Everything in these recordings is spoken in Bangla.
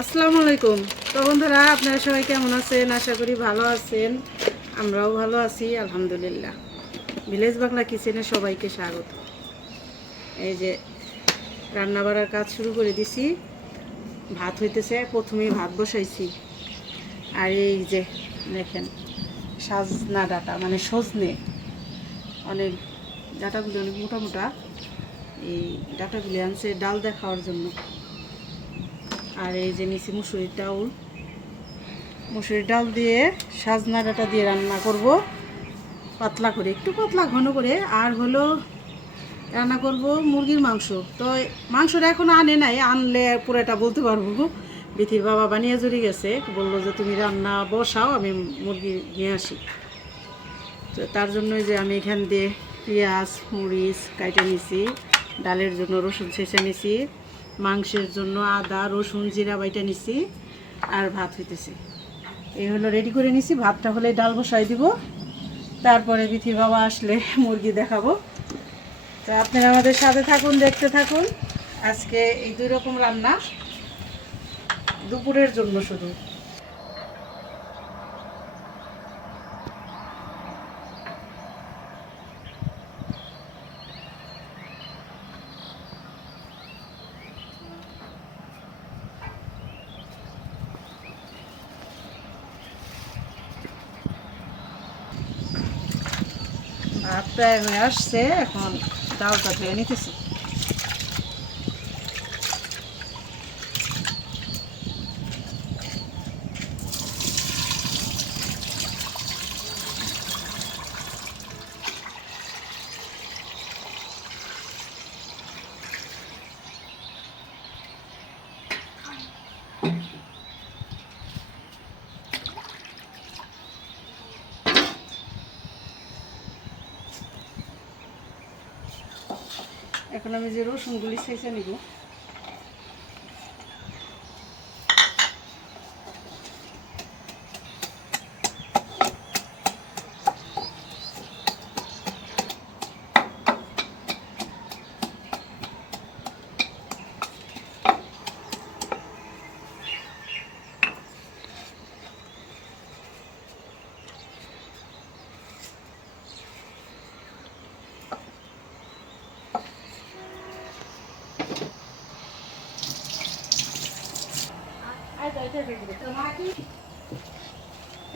আসসালামু আলাইকুম। তো বন্ধুরা, আপনারা সবাই কেমন আছেন? আশা করি ভালো আছেন। আমরাও ভালো আছি আলহামদুলিল্লাহ। ভিলেজ বাংলা কিচেনে সবাইকে স্বাগত। এই যে রান্না বাড়ার কাজ শুরু করে দিছি। ভাত হইতেছে, প্রথমেই ভাত বসাইছি। আর এই যে দেখেন সাজনা ডাঁটা মানে সজনে, অনেক ডাঁটাগুলি অনেক মোটা মোটা। এই ডাঁটাগুলি আনছে ডাল দিয়ে খাওয়ার জন্য। আর এই যে নিচে মুসুরির ডাল দিয়ে সাজনা ডাঁটা দিয়ে রান্না করব পাতলা করে, একটু পাতলা ঘন করে। আর হলো রান্না করব মুরগির মাংস। তো মাংসটা এখনও আনে নাই, আনলে পুরোটা বলতে পারবো। বিথির বাবা বানিয়ে জড়ি গেছে, বললো যে তুমি রান্না বসাও, আমি মুরগি নিয়ে আসি। তো তার জন্যই যে আমি এখান দিয়ে পেঁয়াজ মরিচ কাইটে নিছি, ডালের জন্য রসুন ছেঁচে নিছি, মাংসের জন্য আদা রসুন জিরা বাইটা নিছি, আর ভাত হইতেছে। এই হলো রেডি করে নিছি। ভাতটা হলে ডাল বসাই দিব, তারপরে বিথির বাবা আসলে মুরগি দেখাবো। তো আপনারা আমাদের সাথে থাকুন, দেখতে থাকুন। আজকে এই দুই রকম রান্না দুপুরের জন্য শুধু। ভাত প্রায় হয়ে আসছে, এখন ডালটা ধুয়ে নিতেছি। এখন আমি যে রসুনগুলি ছেঁচে নিব।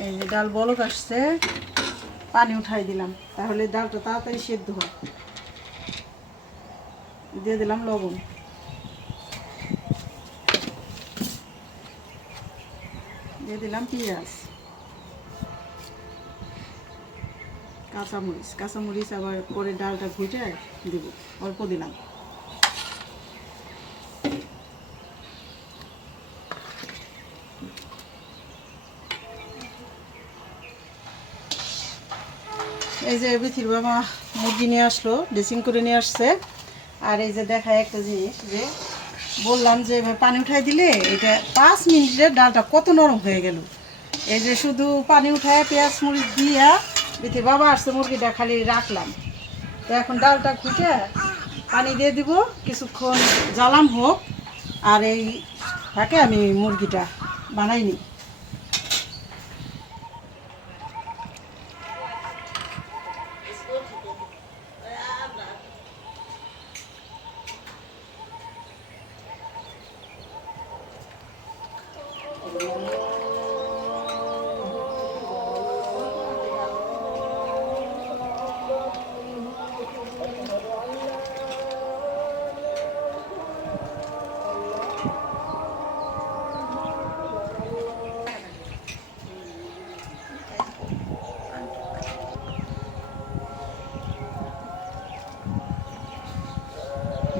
এই যে ডাল বলক আসছে, পানি উঠাই দিলাম, তাহলে ডালটা তাড়াতাড়ি সেদ্ধ হয়। দিয়ে দিলাম লবণ, দিয়ে দিলাম পেঁয়াজ, কাঁচামরিচ আবার পরে ডালটা ঘুটে দিব, অল্প দিলাম। এই যে বিথির বাবা মুরগি নিয়ে আসলো, ড্রেসিং করে নিয়ে আসছে। আর এই যে দেখায় একটা জিনিস, যে বললাম যে পানি উঠাই দিলে এটা 5 মিনিটের ডালটা কত নরম হয়ে গেল। এই যে শুধু পানি উঠায় পেঁয়াজ মরিচ দিয়া বিথির বাবা আসছে, মুরগিটা খালি রাখলাম। তো এখন ডালটা ঘুটে পানি দিয়ে দিব, কিছুক্ষণ জ্বালাম হোক। আর এই ফাঁকে আমি মুরগিটা বানাই নিই।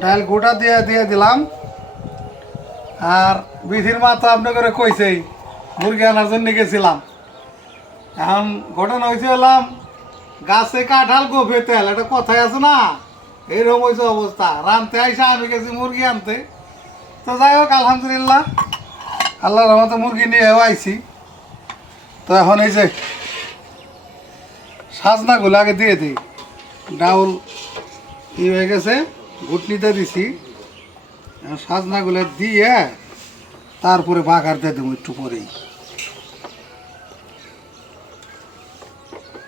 ডাল গোটা দিয়ে দিয়ে দিলাম। আর বিধির মা তো আপনাকে কইছেই মুরগি আনার জন্য গেছিলাম। এখন ঘটনা হয়েছে এলাম গাছে কাঁঠাল গোফে তেল, একটা কথাই আছে না, এইরকম হয়েছে অবস্থা। রানতে আইসা আমি গেছি মুরগি আনতে। তো যাই হোক আলহামদুলিল্লাহ, আল্লাহর রহমতে মুরগি নিয়েও আইছি। তো এখন এই যে সাজনাগুলো আগে দিয়ে দিই। ডাউল হয়ে গেছে, ঘুটনিতে দিছি। সাজনাগুলো দিয়ে তারপরে বাগার দিয়ে দেবো একটু পরেই।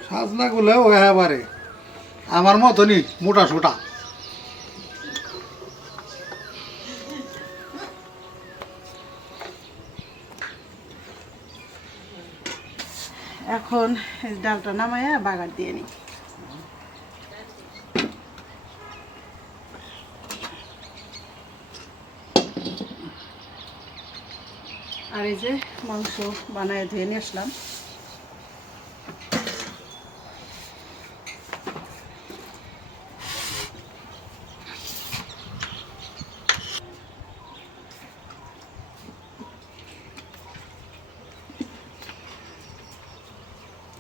সাজনা গুলো এবারে আমার মতনই মোটা সোটা। এখন এই ডালটা নামাইয়া বাগার দিয়ে নিই। আর এই যে মাংস বানায় ধুয়ে নিয়ে আসলাম।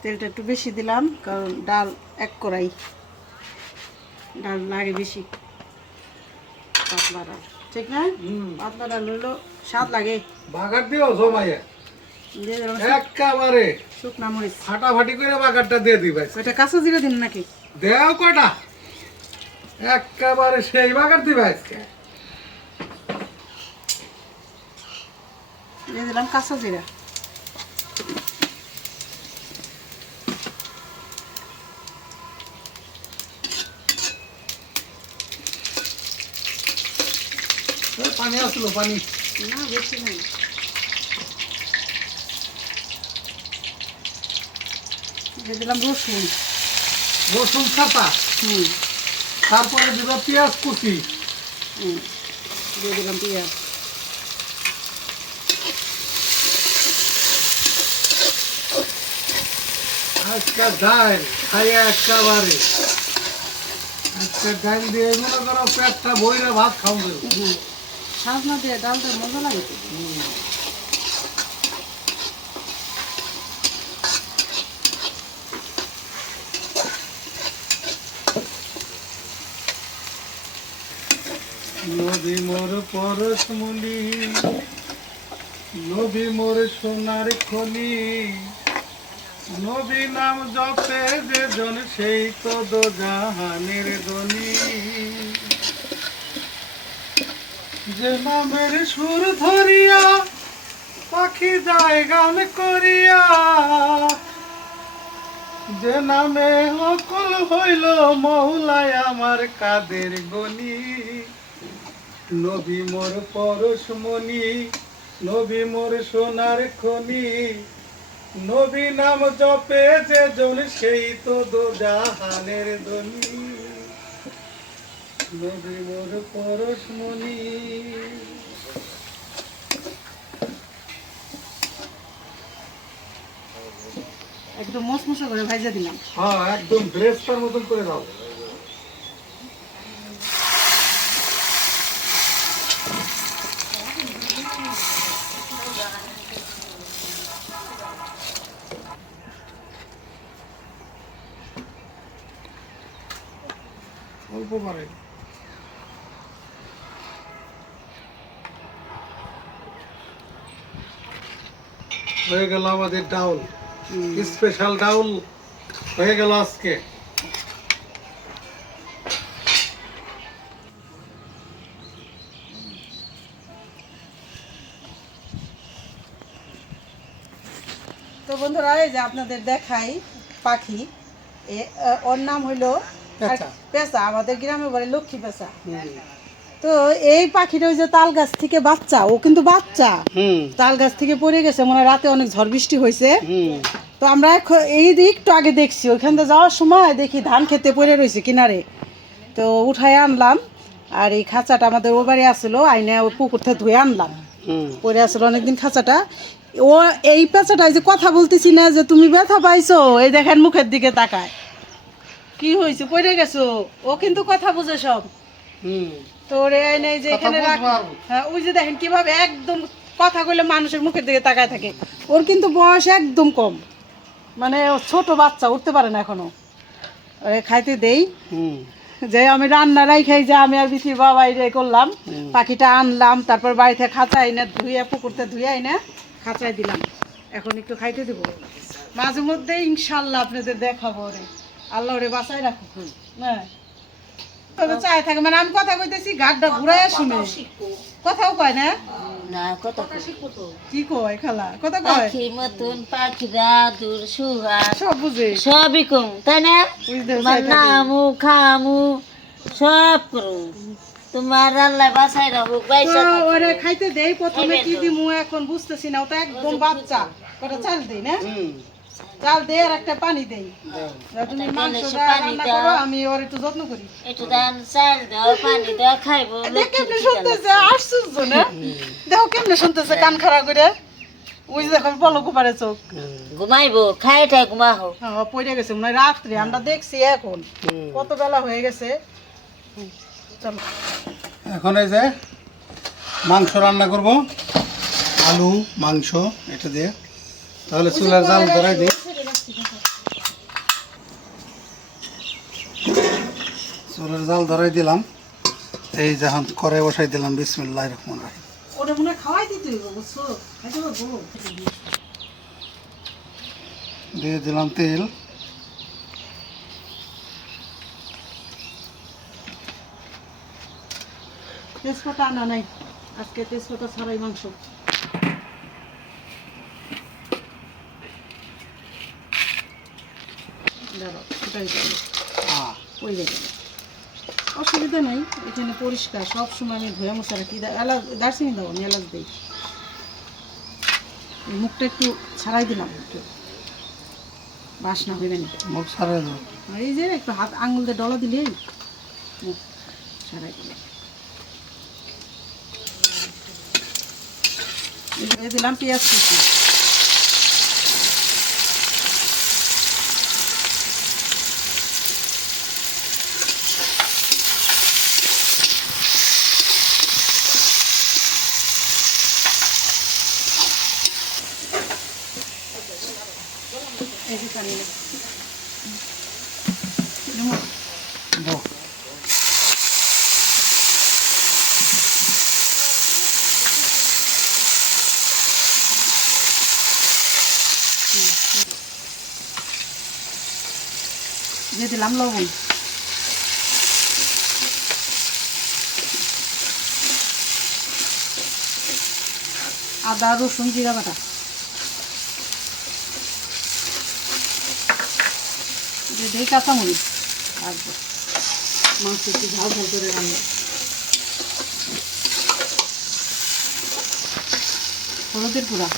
তেলটা একটু বেশি দিলাম কারণ ডাল এক কড়াই, ডাল লাগে বেশি পাতলা ডাল, ঠিক না? পাতলা ডাল হইলো স্বাদ লাগে। বাগার দিও জমাইয়া দিয়ে দিলাম একেবারে শুকনা মরিচ, ফাটাফাটি করে বাগারটা দিয়ে দিবে। ওইটা কাঁচা জিরা দিন নাকি? দেও কটা একেবারে সেই বাগার দিবে আজকে। দিয়ে দিলাম কাঁচা জিরা। পানি আসলো পানি না বেশি নেই। দিয়ে দিলাম রসুন, রসুন ছাতা, তারপরে দিব পেঁয়াজ কুচি, দিয়ে দিলাম পেঁয়াজ। আজকে ডাল খাইয়া একেবারে আজকে ডাল দিয়ে মনে করো পেটটা বইরে ভাত খাওয়া। সাজনা দিয়ে ডালটা মজা লাগে তো। নদী মোর পরশমণি, নদী মোর সোনার খনি, নবী নাম জপে যে জন সেই তো দো জাহানের ধনী। যে নামের সুর ধরিয়া পাখি যায় গান করিয়া, যে নামে অকল হইল মৌলায় আমার কাদের গনি। নবী মোর পরশমণি, নবী মোর সোনার খনি, নবী নাম জপে যে জন সেই তো দো জাহানের ধনী। নবী মোর পরশমণি। একদম মশমশা করে ভাজা দিলাম। হ্যাঁ একদম ব্রেস্টার মতন করে দাও। অল্প পারে হয়ে গেল আমাদের ডাউল, স্পেশাল ডাউল হয়ে গেল আজকে। তো বন্ধুরা এই যে আপনাদের দেখাই পাখি, ওর নাম হইলো পেঁচা। পেঁচা, আমাদের গ্রামে বলে লক্ষ্মী পেঁচা। তো এই পাখিটা ওই যে তাল গাছ থেকে বাচ্চা, ও কিন্তু বাচ্চা তাল গাছ থেকে পড়ে গেছে, মনে হয় রাতে অনেক ঝড় বৃষ্টি হয়েছে। তো আমরা এই একটু আগে দেখছি ওইখান থেকে যাওয়ার সময় দেখি ধান খেতে পড়ে রয়েছে কিনারে, তো উঠাই আনলাম। আর এই খাঁচাটা আমাদের ও বাড়ি আসলো, আইনে ওই পুকুর থেকে ধুয়ে আনলাম, পড়ে আসলো অনেকদিন খাঁচাটা। ও এই পেঁচাটাই যে কথা বলতেছি না যে তুমি ব্যথা পাইছো, এই দেখেন মুখের দিকে তাকায়, কি হয়েছে পড়ে গেছো, ও কিন্তু কথা বুঝে সব। তো রে আইনে যে এখানে হ্যাঁ ওই যে দেখেন কিভাবে একদম কথা কইলে মানুষের মুখের দিকে তাকায় থাকে। ওর কিন্তু বয়স একদম কম, মানে ও ছোট বাচ্চা, উঠতে পারে না এখনো। ওরে খাইতে দেই, যে আমি রান্না রাইখাই যে আমি আর বিথির বাবা রে করলাম, পাখিটা আনলাম, তারপর বাড়িতে খাঁচা আইনে ধুয়ে পুকুরতে ধুয়ে আইনে খাঁচায় দিলাম। এখন একটু খাইতে দেবো, মাঝে মধ্যে ইনশাল্লাহ আপনাদের দেখাবো। রে আল্লাহ রে বাঁচাই রাখুক। হ্যাঁ চাই থাকে, মানে আমি কথা কইতেছি গাড্ডা ঘুরাইয়া শুনে, কথাও কয় না। না কত কথা শিখবো তো কি কয় খালা কথা কয় পাখি মতন পাখিরা দূর সুহাস সব বুঝে সবই কম তাই না বুঝতে তোমার নামু খামু সব করু তোমার আল্লাহ বাসায় রাখুক বাইসা তো থাকো। ওরে খাইতে দেই প্রথমে খাইবে কি তো। দিমু এখন বুঝতেছি না ওটা একদম বাচ্চা ওটা চাল দেই না হুম চাল দে আর একটা পানি দেই তুমি এটা মাংসটা দিলে সে পানি রান্না দাও। করো আমি ওর একটু যত্ন করি একটু দান চাল দাও পানি দাও খাইবো দেখ কেমনে শুনতেছে আশ্চর্য না দেখো কেমনে শুনতেছে কান খাড়া করে ওই যে দেখো পলক পারে চোখ ঘুমাইবো খাইটা ঘুমাহো হ্যাঁ পড়ে গেছে মনে হয় রাত্রে আমরা দেখছি এখন কত বেলা হয়ে গেছে চলো এখন এই যে মাংস রান্না করব আলু মাংস এটা দিয়ে তাহলে চুলার জাল ধরাই দিই চুলার জাল ধরাই দিলাম এই যখন করে বসাই দিলাম বিসমিল্লাহির রহমানির রহিম ওরে মনে হয় খাওয়াই দিতে হইব বুঝছো খাইতে পারবো দিয়ে দিলাম তেল তেজপাতা আনা নাই আজকে তেজপাতা ছাড়াই মাংস দাঁড়াও সেটাই করবো ওই দেখে অসুবিধা নাই এখানে পরিষ্কার সব সময় আমি ধোয়া মশা রাখি এলাচ দারচিনি দাও আমি এলাচ দিই এই মুখটা একটু ছাড়াই দিলাম একটু বাসনা হইবে না মুখ ছাড়াই দাও আর এই যে একটু হাত আঙুল দিয়ে ডলা দিলেই মুখ ছাড়াই দিলাম এই দিলাম পেঁয়াজ কুচি এই যে পানি নেই। দাও দিয়ে দিলাম লবণ আদা রসুন জিরা বাটা দিয়ে কাঁচামরিচ রাখবো মাছ একটু ঝাল ঝাল করে রান্না হলুদের গুঁড়া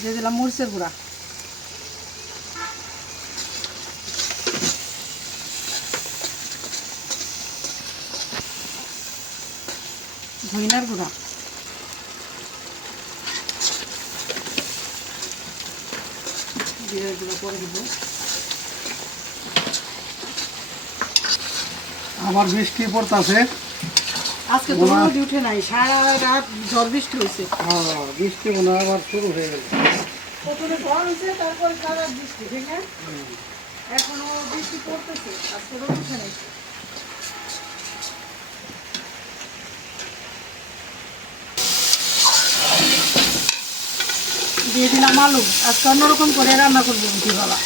দিয়ে দিলাম মরিচের গুঁড়া ধনিয়ার গুঁড়া জিরার গুঁড়া করে দিব আমার বৃষ্টি পড়তাছে আজকে তো রোদ উঠে নাই সারা রাত ঝড় বৃষ্টি হয়েছে বৃষ্টি মনে হয় আবার শুরু হয়ে গেল প্রথমে ঝড় হয়েছে তারপরে সারা রাত বৃষ্টি ঠিক না এখনো বৃষ্টি পড়তেছে আজকে রোদ উঠে নাই দিয়ে দিলাম আলু আজকে অন্যরকম করে রান্না করবো বুঝি বাবা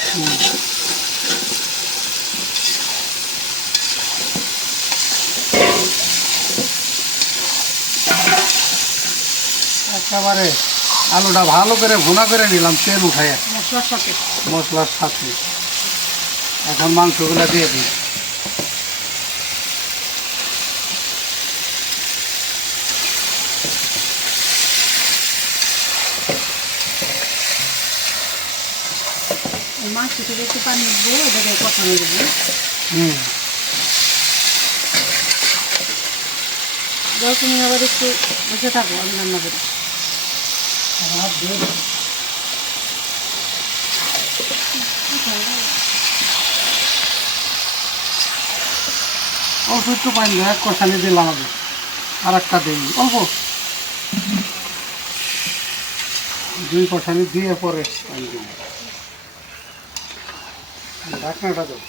একেবারে আলুটা ভালো করে ভুনা করে নিলাম তেল উঠাইয়া মশলার সাথে মশলার সাথে এখন মাংসগুলো দিয়ে দিই মাছ থেকে একটু পানি দেবো এটাকে কষানো দেবো হুম দাও তুমি আবার একটু বসে থাকো আমি রান্না করি অল্প একটু পানি দেয় কষানি দিলাম আমি আর একটা দিই অল্প 2 কষানি দিয়ে পরে পানি দিই ঢাকনাটা দাও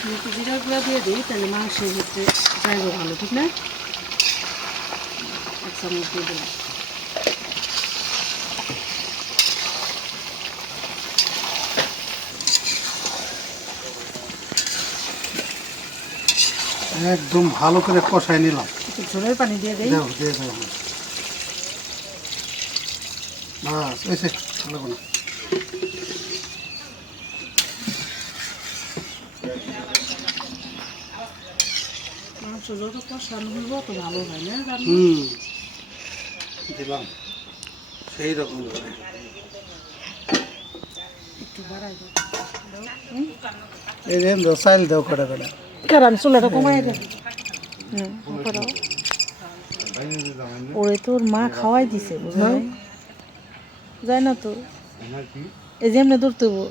এখন একটু জিরার গুঁড়া দিয়ে দিই, তাহলে মাংসের ভিতরে যাইব ভালো, ঠিক না? 1 চামচ দিয়ে দিলাম। একদম ভালো করে কষাই নিলাম। একটু ঝোলের পানি দিয়ে দিই। দাও দিয়ে দাও। বাস এসে ভালো না। মাংস যত কষানো হইব তো ভালো হয় না রান্না? দিলাম সেই রকম করে। একটু বাড়াই দাও। এই যে চাইল দাও কটা কটা। কারণ চুলাটা কমাই দেব। ওরে তোর মা খাওয়াই দিছে, বুঝলি? যায় না তো, এই যে এমনি ধরতে হবো।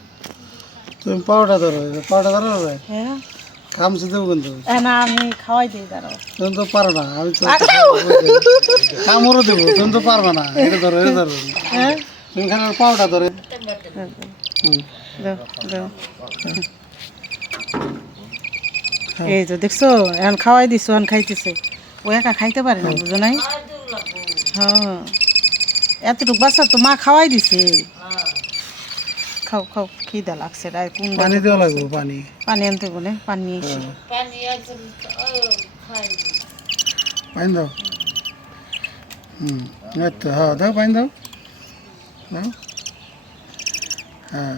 তুমি পাউডার ধরো, পাউডার ধরো না। হ্যাঁ কামছে দেবো কিন্তু না, আমি খাওয়াই দিই, দাঁড়াও। তুমি তো পারো না, আমি তো কামড়ও দেবো, তুমি তো পারবা না। এটা ধরো, এটা ধরো। হ্যাঁ তুমি খালি পাউডার ধরে। দাও দাও। এই তো দেখছো, এখন খাওয়াই দিছো, এখন খাইতেছে। ও একা খাইতে পারে না, বুঝো নাই? হ্যাঁ, এতটুকু বাচ্চা তো মা খাওয়াই দিছে। খাও খাও, খিদা লাগছে। পানি দেওয়া লাগবে, পানি। পানি আনতে বলে, পানি নিয়ে এসে। পানি একজন খাই পানি দাও। এই তো, হ্যাঁ দাও, পানি দাও। দাও। হ্যাঁ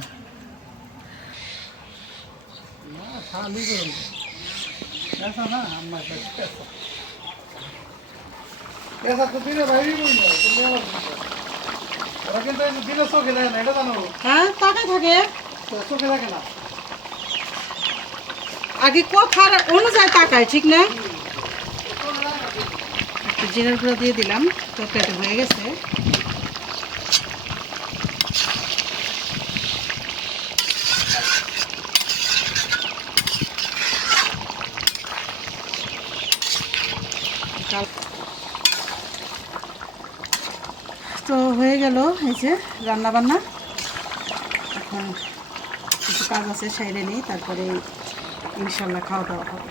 হ্যাঁ, তাকাই থাকে। চোখে থাকে না। আগে কথার অনুযায়ী তাকায়, ঠিক না? একটু জিরার গুঁড়া দিয়ে দিলাম, তরকারিটা হয়ে গেছে। তো হয়ে গেল এই যে রান্না বান্না। এখন কিছু কাজ আছে, সাইডে নেই, তারপরে ইনশাল্লাহ খাওয়া দাওয়া হবে।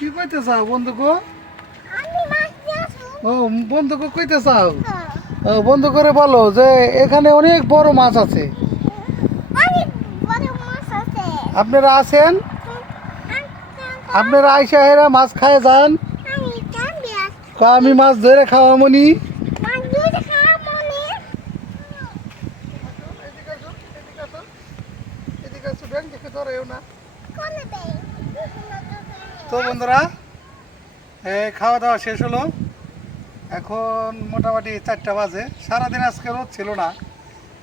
কি কইতে চাও বন্ধুকো? ও বন্ধুকো কইতে চাও? বন্ধ করে বলো যে এখানে অনেক বড় মাছ আছে। আপনারা আছেন, আপনারা আইসা হেরা মাছ খায় যান। আমি মাছ ধরে খাওয়ামনি। তো বন্ধুরা, খাওয়া দাওয়া শেষ হলো। এখন মোটামুটি 4টা বাজে। সারাদিন আজকে রোদ ছিল না,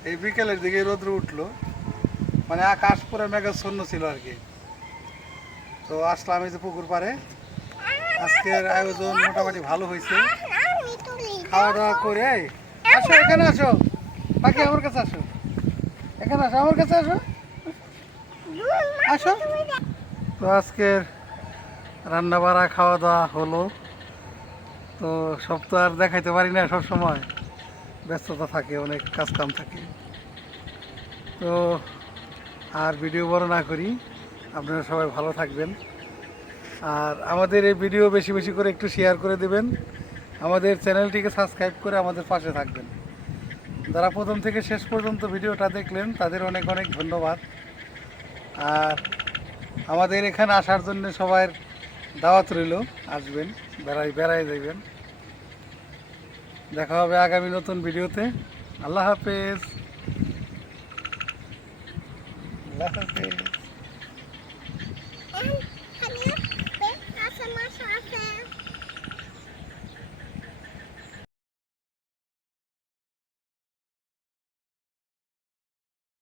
এই বিকেলের দিকে রোদ্র উঠলো, মানে আকাশ পুরো মেঘাচ্ছন্ন ছিল আর কি। তো আসলাম এই যে পুকুর পাড়ে। আজকের আয়োজন মোটামুটি ভালো হয়েছে। খাওয়া দাওয়া করে আসো, এখানে আসো, বাকি আমার কাছে আসো, এখানে আসো, আমার কাছে আসো, আসো। তো আজকের রান্না বাড়া খাওয়া দাওয়া হলো। তো সব তো আর দেখাইতে পারি না, সব সময় ব্যস্ততা থাকে, অনেক কাজ কাম থাকে। তো আর ভিডিও বড় না করি, আপনারা সবাই ভালো থাকবেন। আর আমাদের এই ভিডিও বেশি বেশি করে একটু শেয়ার করে দেবেন। আমাদের চ্যানেলটিকে সাবস্ক্রাইব করে আমাদের পাশে থাকবেন। যারা প্রথম থেকে শেষ পর্যন্ত ভিডিওটা দেখলেন তাদের অনেক অনেক ধন্যবাদ। আর আমাদের এখানে আসার জন্য সবার দাওয়াত রইল, আসবেন, বেড়াই যাইবেন। দেখা হবে আগামী নতুন ভিডিওতে। আল্লাহ হাফেজ। আল্লাহ হাফেজ।